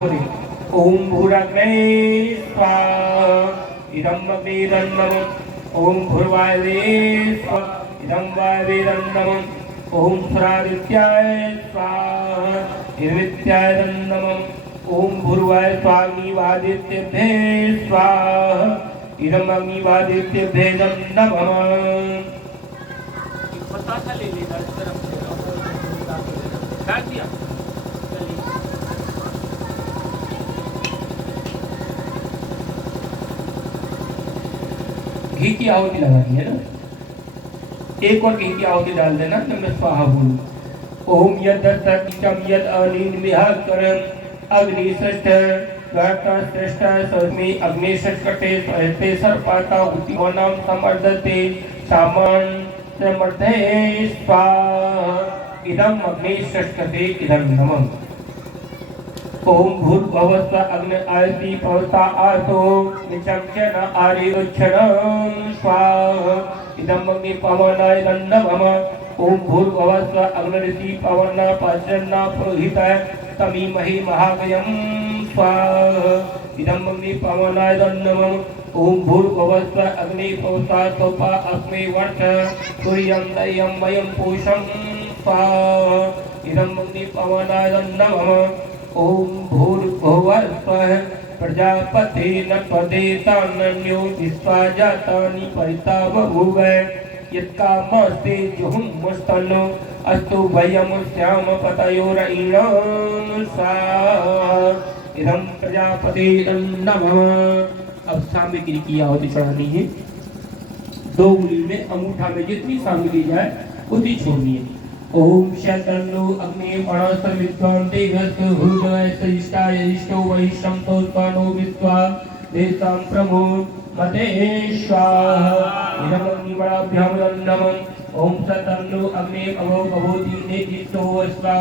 ओम भूरग्ने स्वाहा इदं अग्निरन्नमः ओम भूर्वायुवे स्वाहा इदं वायुवेरन्नमः ओम सुरादित्याय स्वाहा निर्वित्याय नमः ओम भूर्वाय स्वाग्निवादित्यभ्ये स्वाहा इदं अग्निवादित्यभ्ये नमः। बतासा ले लेना इस तरफ से डाल दिया। घी की आहुति लगानी है ना, एक और घी की आहुति डाल देना। नमः स्वाहा बोलो। ओम यद सत्यम यद अनिन विहाकरम अग्नि श्रेष्ठ गाता श्रेष्ठ सर्वमे अग्नि षट्कटे सहते सर्पाता उतिवनाम समर्दते सामान समर्थे स्वाहा इदं अग्नि षट्कटे इदं नमः। ओम भूर्भुवस्व अग्नि आयति पवता आतो निचक्षण आर्योक्षणं स्वाहा इदं अग्नि पवनाय नमः। ओम भूर्भुवस्व अग्निरिति पवन पाचन पुरोहिताय तमीमहि महागयं स्वाहा इदं अग्नि पवनाय नमः। ओम भूर्भुवस्व अग्नि पवता तोपा अस्मै वर्ष सूर्यं दयं वयं पूषं स्वाहा इदं अग्नि पवनाय नमः। ओम भूर्भुवस्वः प्रजापते न त्वदेतान्यो विश्वा जातानि परिता बभूव यत्कामस्ते जुहुमुस्तनो अस्तु वयं श्याम पतयोरयिणं स्वाहा इदं प्रजापते नमः। अब सामग्री की आहुति चढ़ानी है। दो उंगली में अंगूठा में जितनी सामग्री जाए उतनी छोड़नी है। ओम शतनु अग्नि पणस विद्वान देवस्तु हृदय सहिष्ठाय इष्टो वैष्णव तोत्पानो विद्वा देशां प्रभो मते स्वाहा इदं अग्निवराभ्यां नमः। ओम शतनु अग्नि अवो भवति नेतिष्ठो अस्वा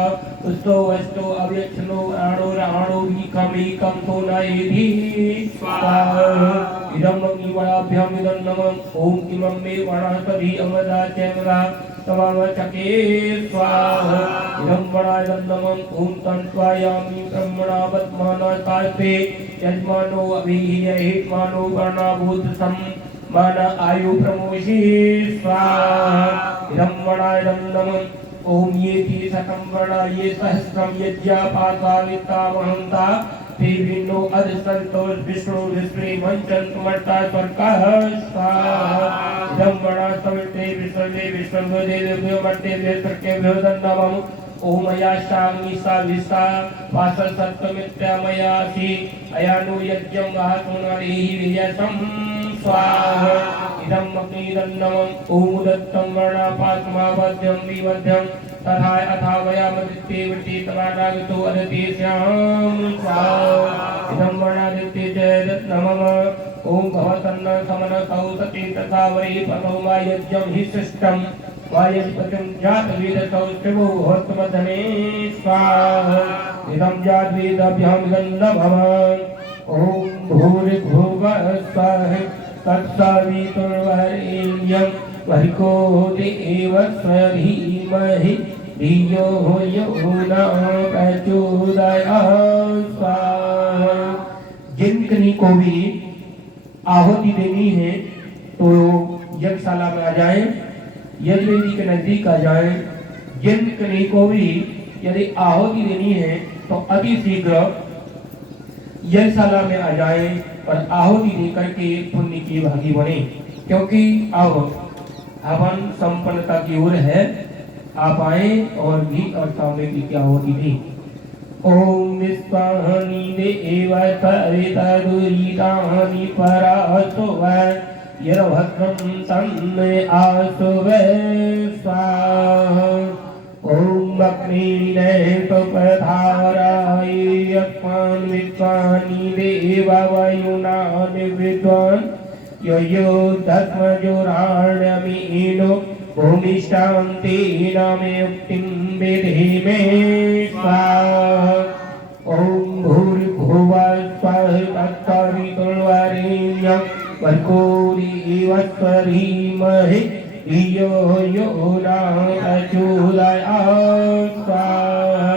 उष्टो अष्टो अव्यक्षनो राणो राणो विकमेकं तो नयेधि स्वाहा इदं अग्निवराभ्यां नमः। ओम इमं मे वनस्पति अमदा चैमदा तवावचके स्वाहा इदं वराय नमः। ओम तन्त्वायामि ब्रह्मणा वत्मानस्ते यजमानो अभिहितमानो वर्णाभूत सम्मान आयु प्रमोषि स्वाहा इदं वराय नमः। ओम येति सकं वर्ण ये सहस्रं यज्ञा पासाविता महन्ता ते विन्नो अधसंतो विष्णु विश्वे मंचन मर्ता स्वर्गः स्वाहा इदं वर्ण सविते विश्वे विश्वदेव्यो मर्ते वेत्रकेभ्यो नमः। ओम याशामि सा विसा वास सत्तमित्या मयासि अयानु यज्ञं वासुनरिहि वियसं स्वाहा इदं अग्निदं नमः। ओम दत्तं वर्णापात्मावद्यं विवध्यं तथा अथा वयामदित्ये वृत्ति तवानागतो अदतीस्यां स्वाहा इदं वर्णादित्ये च नमः। ओम भवतन्न समन सौसति तथा वै पतौ वा यज्ञं हि सृष्टं वायस्पतिं जातवेदसौ शिवो होत्रमधने स्वाहा इदं जातवेदाभ्यां नमः। ओम भूर्भुवः स्वः तत्सवितुर्वरेण्यं भर्गो देवस्य धीमहि धियो यो नः प्रचोदयात् स्वाहा। जिन कनी को भी आहुति देनी है तो यज्ञशाला में आ जाए, यज्ञवेदी के नजदीक आ जाए। जिन कनी को भी यदि आहुति देनी है तो अति शीघ्र यज्ञशाला में आ जाए और आहुति देकर के पुण्य की भागी बने, क्योंकि अब हवन संपन्नता की ओर है। आप आए और घी और सामग्री की आहुति दी। ओम विस्वाहानि देव तरितदुरितानि परासो यरभद्रं तन्मे आसो स्वाहा। ओम अग्निनेत प्रधाराय यस्मान् विद्वानि देव वयुनानि विद्वान् यो दत्मजोराण्यमीनो भूमिष्ठान्तेन मे उक्तिं विधीमे स्वाहा। ओम भूर्भुवः स्वः तत्सवितुर्वरेण्यं भर्गो देवस्य धीमहि धियो यो नः प्रचोदयात् स्वाहा।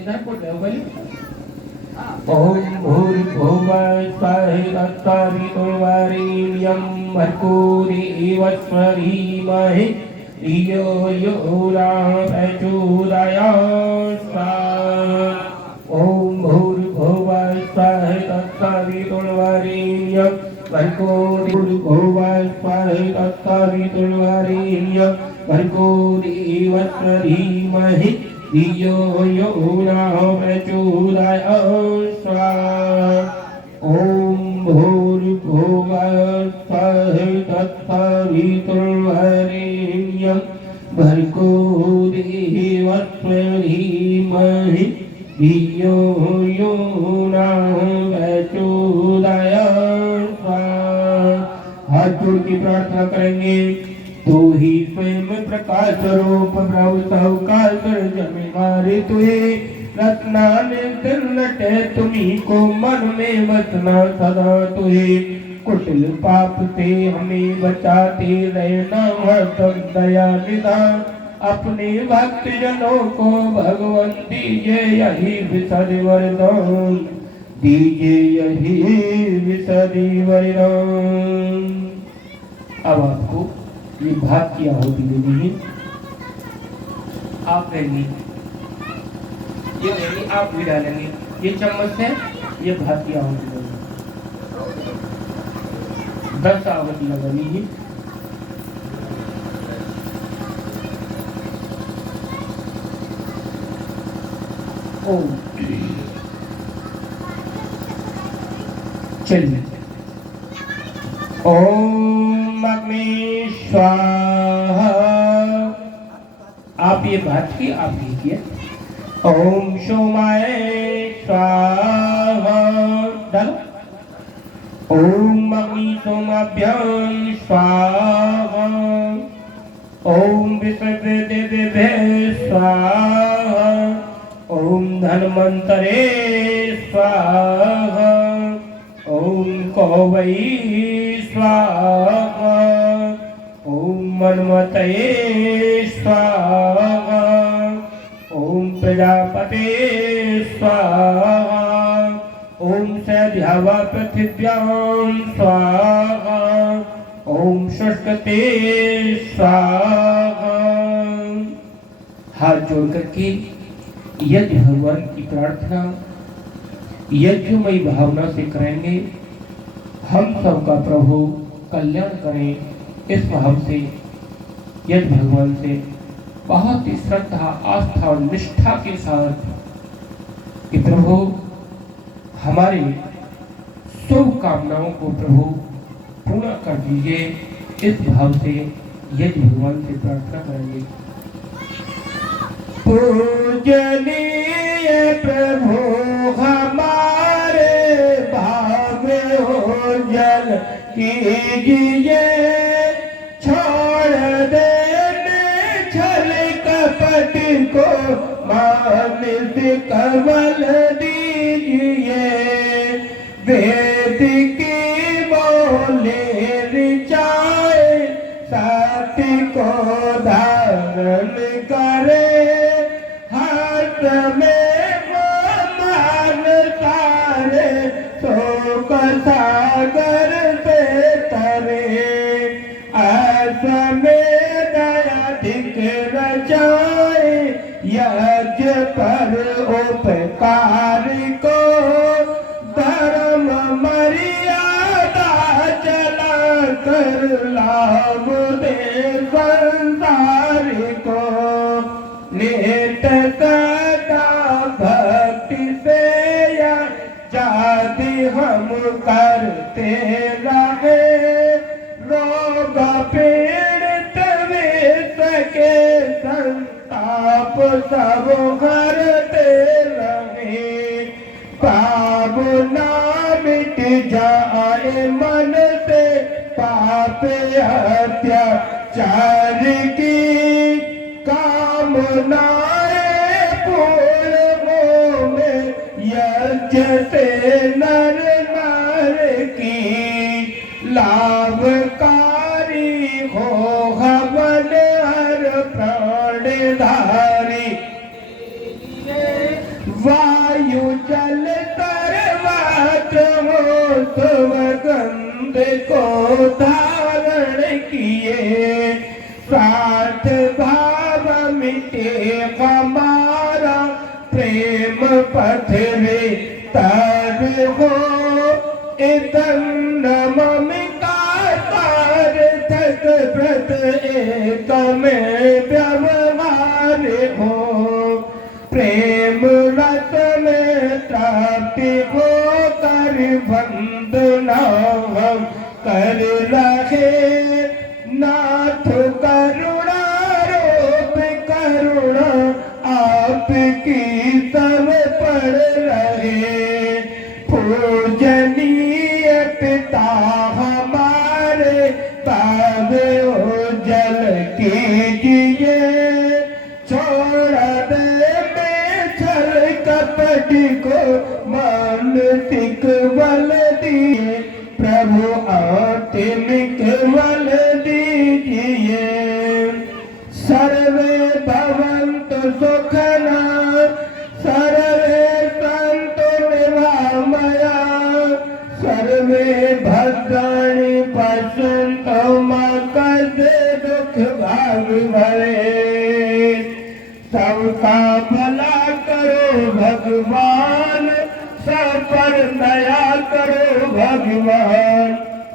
इधर को देवबली ओम भूर्भुवः स्वः तत्सवितुर्वरेण्यं भर्गो देवस्य धीमहि धियो यो नः प्रचोदयात्। ओम भूर्भुवः स्वः तत्सवितुर्वरेण्यं भर्गो देवस्य धीमहि धियो यो नः प्रचोदयात्। ओम भूर्भुवः स्वः तत्सवितुर्वरेण्यं भर्गो देवस्य धीमहि धियो यो नः प्रचोदयात्। हाथ जोड़ के प्रार्थना करेंगे। तू ही स्वयं प्रकाश रूप प्रभु साहुकार जमे मारे तुए रत्ना लटे तुम्ही को मन में बसना सदा तुए कुटिल पाप से हमें बचाते रहना हरदम दया निधान अपने भक्त जनों को भगवान दीजिए यही विसद वरदान दीजिए यही विसद वरदान। अब आपको ये भाग की आहुति देनी है। आप लेंगे ये लेंगे आप भी डालेंगे ये चम्मच से ये भाग की आहुति देनी 10 आहुति लगानी है। ओम चलिए ओम अग्नि स्वाहा। आप ये बात की आप लीजिए। ओम सोमाय स्वाहा डालो। ओम अग्नि सोमाभ्याम स्वाहा। ओम विश्वदेवे स्वाहा। ओम धन्वंतरे स्वाहा। ओम कौवै स्वाहा। ओम मन्मतये स्वाहा। ओम प्रजापते स्वाहा। ओम सद्यावा पृथिव्यां स्वाहा। ओम शुष्कते स्वाहा। हाथ जोड़ करके यज्ञ भगवान की प्रार्थना यज्ञमयी भावना से करेंगे। हम सबका प्रभु कल्याण करें इस भाव से यज्ञ भगवान से बहुत ही श्रद्धा आस्था और निष्ठा के साथ कि प्रभु हमारे शुभ कामनाओं को प्रभु पूर्ण कर दीजिए। इस भाव से यज्ञ भगवान से प्रार्थना करेंगे। पूजनीय प्रभु हमारे भाव हो जल कीजिए छोड़ देने छल कपट को मानिस कमल दीजिए। वेद की बोले रिचाए सत्य को धारण करे हाथ में मान तारे शोक सागर से तरे ऐस में दया धिक रचाए यज्ञ पर उपकार को धर्म मर्यादा चला कर लाभ दे संसार को नित सदा भक्ति से जाति हम करते रहे रोग पीड़ित विष के संताप सब करते रहे पाप ना मिट जाए मन से पाप अत्याचार की कामनाएं पूर्ण में यज्ञ से नर नर की लाभकारी हो हवन हर प्राणधारी वायु जल तर तर हो इदन ममिका तार थक व्रत एक में व्यवहार हो प्रेम रस में प्राप्ति हो कर वंदना हम कर रहे नाथ करुणा रूप करुणा आपकी सब पढ़ रहे पूजनीय पिता हमारे पाद जल कीजिए छोड़ दे में छल कपट को मानसिक बल दिए प्रभु आत्मिक बल दीजिए सर्वे भवन्तु सुखिनः सर्वे सन्तु निरामया सर्वे भद्राणि पश्यन्तु मा कश्चित् दुःख भाग भरे सबका भला करो भगवान सब पर दया करो भगवान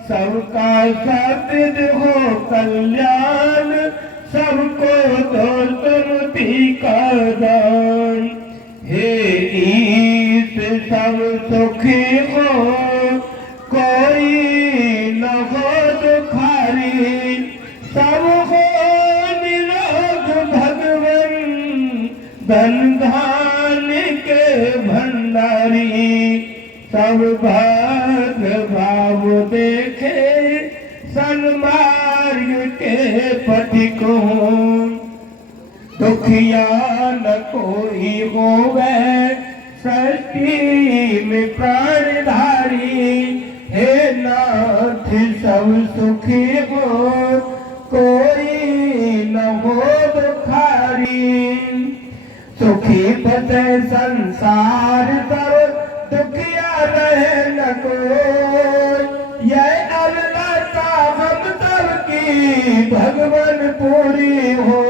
सबका सद् हो कल्याण सबको दो तुमती का दान हे ईश सब सुखी हो कोई न हो दुखारी सब हो निरोग भगवन धन धान के भंडारी सब भद्र भाव देखे सन्मार्ग के पथि को दुखिया न कोई होवे सृष्टि में प्राणधारी हे नाथ सब सुखी हो कोई न हो दुखारी सुखी बसे संसार सब दुखिया रहे न कोई यह अल्लाह का हम सब की भगवान पूरी हो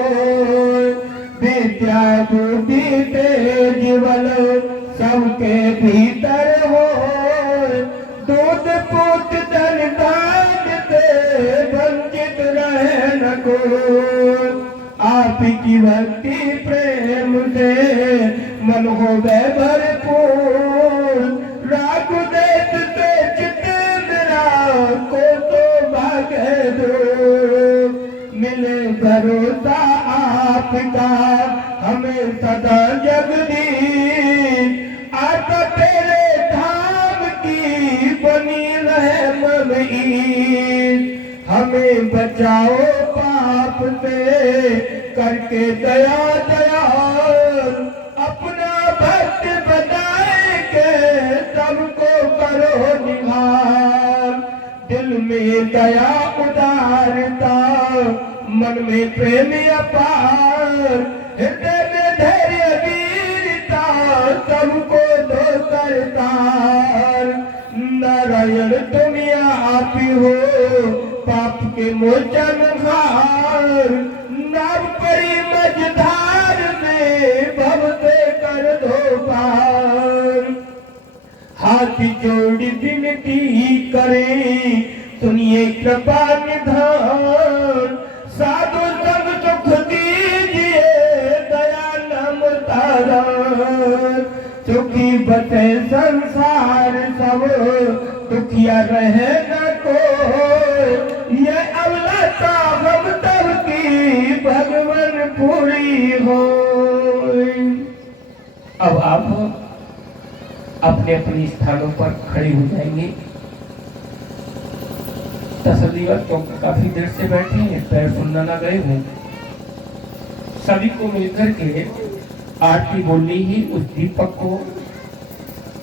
विद्या बुद्धि तेज बल सबके भीतर हो दूध पूत धन दान से वंचित रहे न कोई आपकी भक्ति प्रेम से मन हो भरपूर राग देश से चित मेरा को तो भागे दो मिले भरोसा आपका हमें सदा जगदीश आता तेरे धाम की बनी रहे मन ईश हमें बचाओ पाप से करके दया दया अपना भक्त बनाए के सबको करो निहार दिल में दया उदारता मन में प्रेम अपार हृदय में धैर्य वीरता सबको दो करतार नारायण तुम आप हो पाप के मोचन हार नाव परी मझधार में भव से कर दो पार हाथ जोड़ी विनती करें सुनिए कृपा निधान साधु सब सुख दीजिए दया नमतारा सुखी बसे संसार सब दुखिया रहे न को ये अवलता हम तब की भगवान पूरी हो। अब आप अपने अपने स्थानों पर खड़े हो जाएंगे तसल्लीवत क्योंकि काफी देर से बैठे हैं पैर सुनना ना गए हों सभी को मिलकर के आरती बोलनी ही उस दीपक को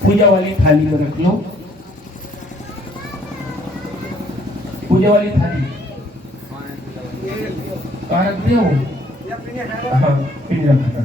पूजा वाली थाली में रख लो पूजा वाली थाली कहाँ रख दिया हो हाँ पिंजरा